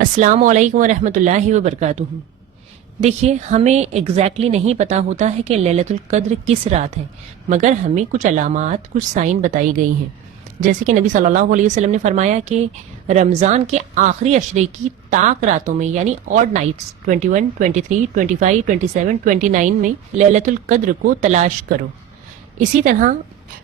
السلام علیکم ورحمۃ اللہ وبرکاتہ۔ دیکھیے، ہمیں ایگزیکٹلی نہیں پتا ہوتا ہے کہ لیلۃ القدر کس رات ہے، مگر ہمیں کچھ علامات، کچھ سائن بتائی گئی ہیں۔ جیسے کہ نبی صلی اللہ علیہ وسلم نے فرمایا کہ رمضان کے آخری عشرے کی طاق راتوں میں، یعنی آڈ نائٹس 21، 23، 25، 27، 29 میں لیلۃ القدر کو تلاش کرو۔ اسی طرح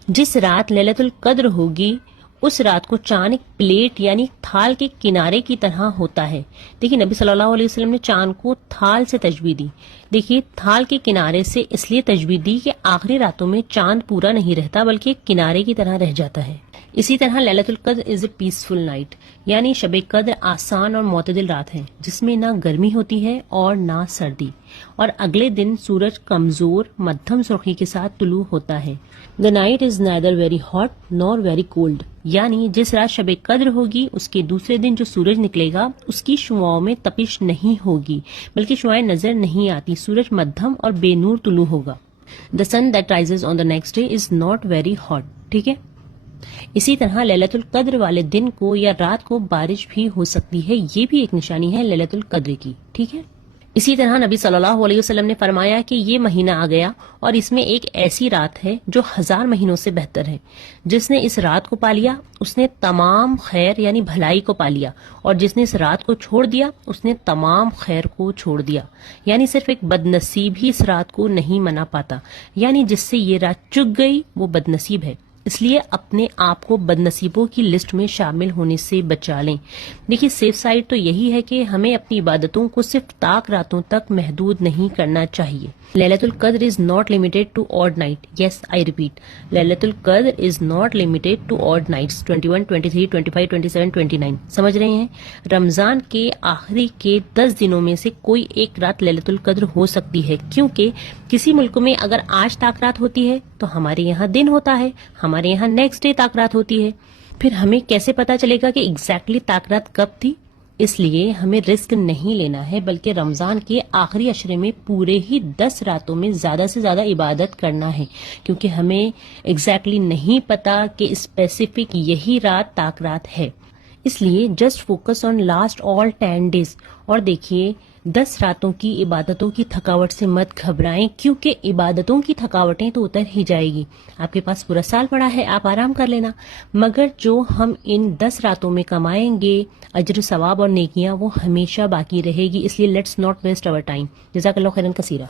جس رات لیلۃ القدر ہوگی اس رات کو چاند ایک پلیٹ یعنی تھال کے کنارے کی طرح ہوتا ہے۔ دیکھیے، نبی صلی اللہ علیہ وسلم نے چاند کو تھال سے تشبیہ دی۔ دیکھیے، تھال کے کنارے سے اس لیے تشبیہ دی کہ آخری راتوں میں چاند پورا نہیں رہتا بلکہ کنارے کی طرح رہ جاتا ہے۔ اسی طرح لیلۃ القدر از اے پیسفل نائٹ، یعنی شب قدر آسان اور معتدل رات ہے جس میں نہ گرمی ہوتی ہے اور نہ سردی، اور اگلے دن سورج کمزور مدھم سرخی کے ساتھ طلوع ہوتا ہے۔ The night is neither very hot nor very cold، یعنی جس رات شب قدر ہوگی اس کے دوسرے دن جو سورج نکلے گا اس کی شعاؤں میں تپش نہیں ہوگی بلکہ شعائیں نظر نہیں آتی، سورج مدھم اور بے نور طلوع ہوگا۔ The sun that rises on the next day is not very hot، ٹھیک ہے۔ اسی طرح لیلۃ القدر والے دن کو یا رات کو بارش بھی ہو سکتی ہے، یہ بھی ایک نشانی ہے لیلۃ القدر کی، ٹھیک ہے۔ اسی طرح نبی صلی اللہ علیہ وسلم نے فرمایا کہ یہ مہینہ آ گیا اور اس میں ایک ایسی رات ہے جو 1000 مہینوں سے بہتر ہے۔ جس نے اس رات کو پا لیا اس نے تمام خیر یعنی بھلائی کو پا لیا، اور جس نے اس رات کو چھوڑ دیا اس نے تمام خیر کو چھوڑ دیا۔ یعنی صرف ایک بد نصیب ہی اس رات کو نہیں منا پاتا، یعنی جس سے یہ رات چک گئی وہ بد نصیب ہے۔ اس لیے اپنے آپ کو بد نصیبوں کی لسٹ میں شامل ہونے سے بچا لیں۔ دیکھیے، سیف سائڈ تو یہی ہے کہ ہمیں اپنی عبادتوں کو صرف طاق راتوں تک محدود نہیں کرنا چاہیے۔ لیلۃ Qadr is not limited to odd night, yes I repeat, لیلۃ Qadr is not limited to odd nights 21، 23، 25، 27، 29۔ سمجھ رہے ہیں؟ رمضان کے آخری کے 10 دنوں میں سے کوئی ایک رات لیلۃ القدر ہو سکتی ہے، کیونکہ کسی ملک میں اگر آج طاق رات ہوتی ہے تو ہمارے یہاں دن ہوتا ہے، ہمارے یہاں نیکسٹ ڈے طاق رات ہوتی ہے۔ پھر ہمیں کیسے پتا چلے گا کہ ایگزیکٹلی طاق رات کب تھی؟ اس لیے ہمیں رسک نہیں لینا ہے بلکہ رمضان کے آخری عشرے میں پورے ہی 10 راتوں میں زیادہ سے زیادہ عبادت کرنا ہے، کیونکہ ہمیں ایگزیکٹلی نہیں پتا کہ اسپیسیفک یہی رات طاق رات ہے۔ اس لیے just focus on last all 10 days، اور دیکھیے 10 راتوں کی عبادتوں کی تھکاوٹ سے مت گھبرائیں، کیونکہ عبادتوں کی تھکاوٹیں تو اتر ہی جائے گی۔ آپ کے پاس پورا سال پڑا ہے، آپ آرام کر لینا، مگر جو ہم ان 10 راتوں میں کمائیں گے اجر و ثواب اور نیکیاں، وہ ہمیشہ باقی رہے گی۔ اس لیے let's not waste our time. جزاک اللہ خیرا کثیرا۔